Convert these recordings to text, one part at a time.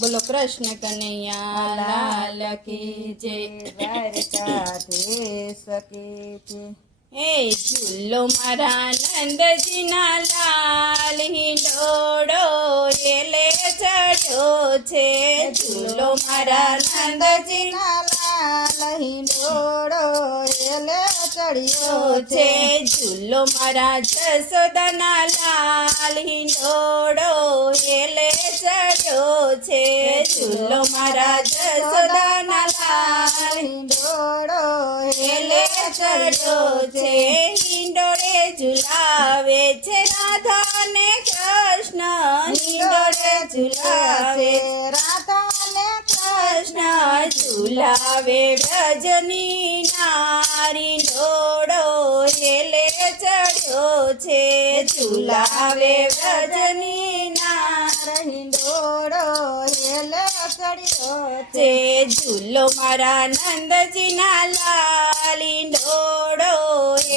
બોલો કૃષ્ણ કનૈયા લાલ કી જય। દ્વારકાધીશ કી જય। એ ઝૂલો મારા નંદજીના લાલ હિંડોળો એલે ચડ્યો છે। ઝૂલો મારા નંદજીના લાલ હિંડોળો એલે ચડ્યો છે। ઝૂલો મારા જસોદાના લાલ હિંડોળો એલે ચડ્યો છે। ઝૂલો મારા જસોદાના લાલ હિંડોળો એલે ચડ્યો છે। હિંડોળે ઝુલાવે છે રાધા ને કૃષ્ણ। હિંડોળે ઝુલાવે રાધા ને કૃષ્ણ। ઝુલાવે વ્રજની નારી હિંડોળો એલે ચડ્યો છે। ઝુલાવે વ્રજની નારી હિંડોળો એલે ચડ્યો છે। ઝૂલો મારા નંદજીના લાલ હિંડોળો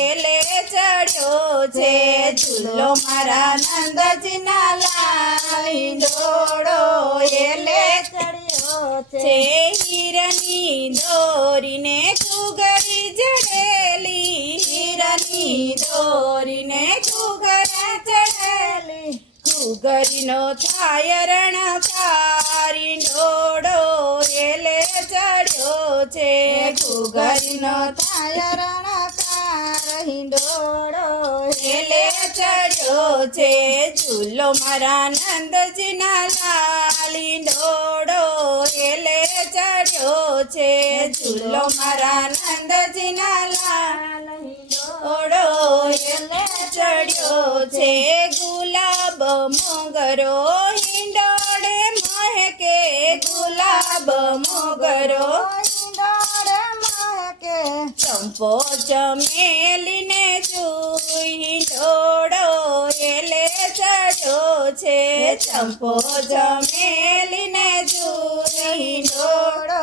એલે ચડ્યો છે। ઝૂલો મારા નંદજીના લાલ હિંડોળો એલે ચડ્યો છે। હીરની દોરીને ઘૂઘરી જડેલી હીરની દોરીને ઘૂઘરા ચડેલી ઘૂઘરીનો થાય રણકાર હિંડોળો એલે ચડ્યો છે। ઘૂઘરીનો થાય રણકાર હિંડોળો એલે ચડ્યો છે। ઝૂલો મારા નંદજીના લાલ હિંડોળો એલે ચડ્યો છે। ઝૂલો મારા નંદજીના લાલ હિંડોળો એલે ચડ્યો છે। ગુલાબ મોગરો હિંડોળે મહેકે ગુલાબ મોગરો હિંડોળે મહેકે ચંપો ચમેલીને જોઈ હિંડોળો એલે ચડ્યો છે। ચંપો ચમેલીને જોઈ હિંડોળો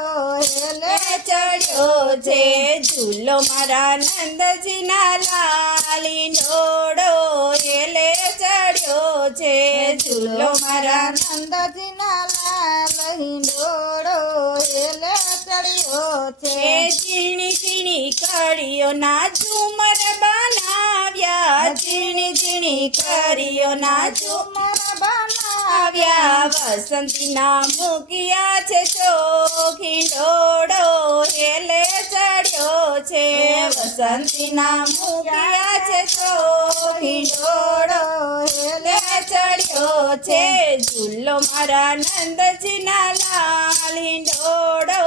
એલે ચડ્યો છે। ઝૂલો મારા નંદજીના લાલ હિંડોળો એલે ચડ્યો છે। ઝૂલો મારા નંદજીના લાલ હિંડોળો એલે ચડ્યો છે। ઝીણી ઝીણી કળીઓના ઝુમર બનાવ્યા ઝીણી ઝીણી કળીઓના ઝુમર બનાવ્યા વસંતીના મૂક્યા છે ચોક હિંડોળો એલે ચડ્યો છે। વસંતીના મૂક્યા છે ચોક હિંડોળો એલે ચડ્યો છે। ઝૂલો મારા નંદજીના લાલ હિંડોળો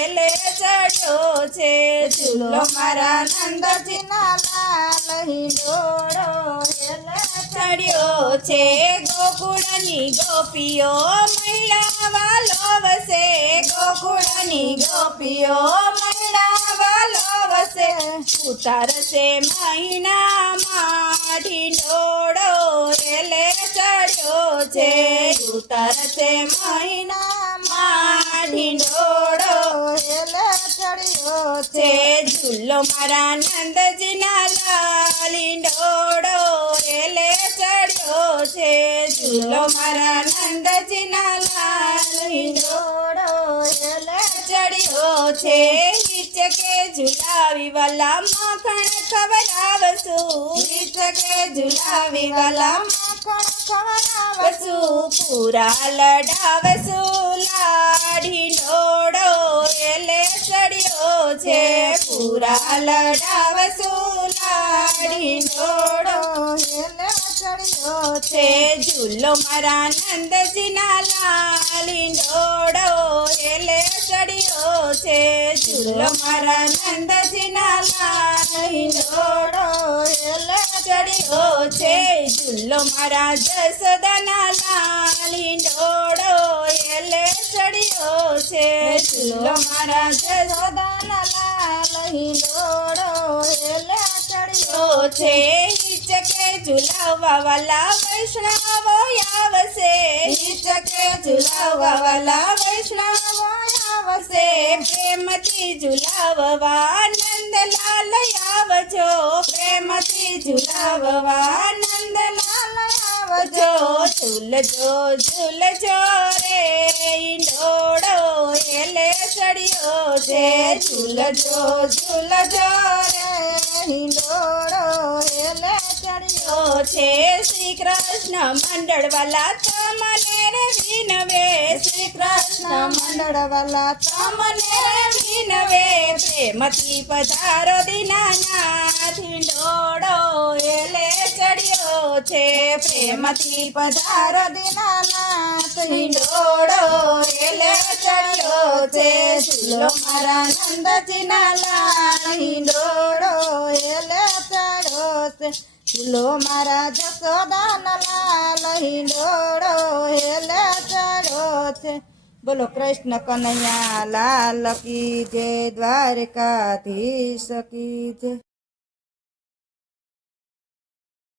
એલે ચડ્યો છે। ઝૂલો મારા નંદજીના લાલ હિંડોળો એલે ચડ્યો છે। ગોકુળની ગોપીઓ મૈડાવા લોવસે ગોકુળની ગોપીઓ મૈડાવા લોવસે ઉતારશે મહિનામાં ઢીંડોળો એલે ચડ્યો છે। ઉતારશે મહિનામાં ઢીંડોળો એલે ચડ્યો છે। ઝૂલો મારા નંદજીના લાલ હિંડોળો એલે ચડ્યો છે। ઝૂલો મારા નંદજીના લાલ હિંડોળો એલે ચડ્યો છે। હિચકે ઝુલાવી વાલા માખણ ખવડાવશું હિચકે ઝુલાવી વાલા માખણ ખવડાવશું વસુ પૂરા લડાવશું લાડ હિંડોળો એલે ચડ્યો છે। પૂરા લડાવશું લાડ હિંડોળો એલે ચડ્યો છે। ઝૂલો મારા નંદજીના લાલ હિંડોળો એલે ચડ્યો છે। ઝૂલો મારા નંદજીના લાલ હિંડોળો એલે ચડ્યો છે। ઝૂલો મારા જસોદાના લાલ હિંડોળો એલે ચડ્યો છે। ઝૂલો મારા જસોદાના લાલ હિંડોળો એલે ચડ્યો છે। હિચકે ઝુલાવવા વાલા વૈષ્ણવો આવશે હિચકે ઝુલાવવા વાલા વૈષ્ણવો આવશે પ્રેમથી ઝુલાવવા નંદલાલ આવજો પ્રેમથી ઝુલાવવા નંદલાલ આવજો ઝૂલજો ઝૂલજો રે છે ઝૂલજો ઝૂલજો રે હિંડોળો હેલે ચડ્યો છે શ્રી કૃષ્ણ મંડળ વાલા તમને રે વિનવે શ્રી કૃષ્ણ મંડળવાલા તમને રે વિનવે પ્રેમથી પધારો દીનાનાથ હિંડોળો એલે ચડ્યો છે પ્રેમથી પધારો દીનાનાથ હિંડોળો એલે ચડ્યો છે ઝૂલો મારા નંદજીના લાલ હિંડોળો હેલે ચડ્યો છે ઝૂલો મારા જસોદાના લાલ હિંડોળો હેલે ચડ્યો છે બોલો કૃષ્ણ કનૈયા લાલ કી જય દ્વારકાધીશ કી જય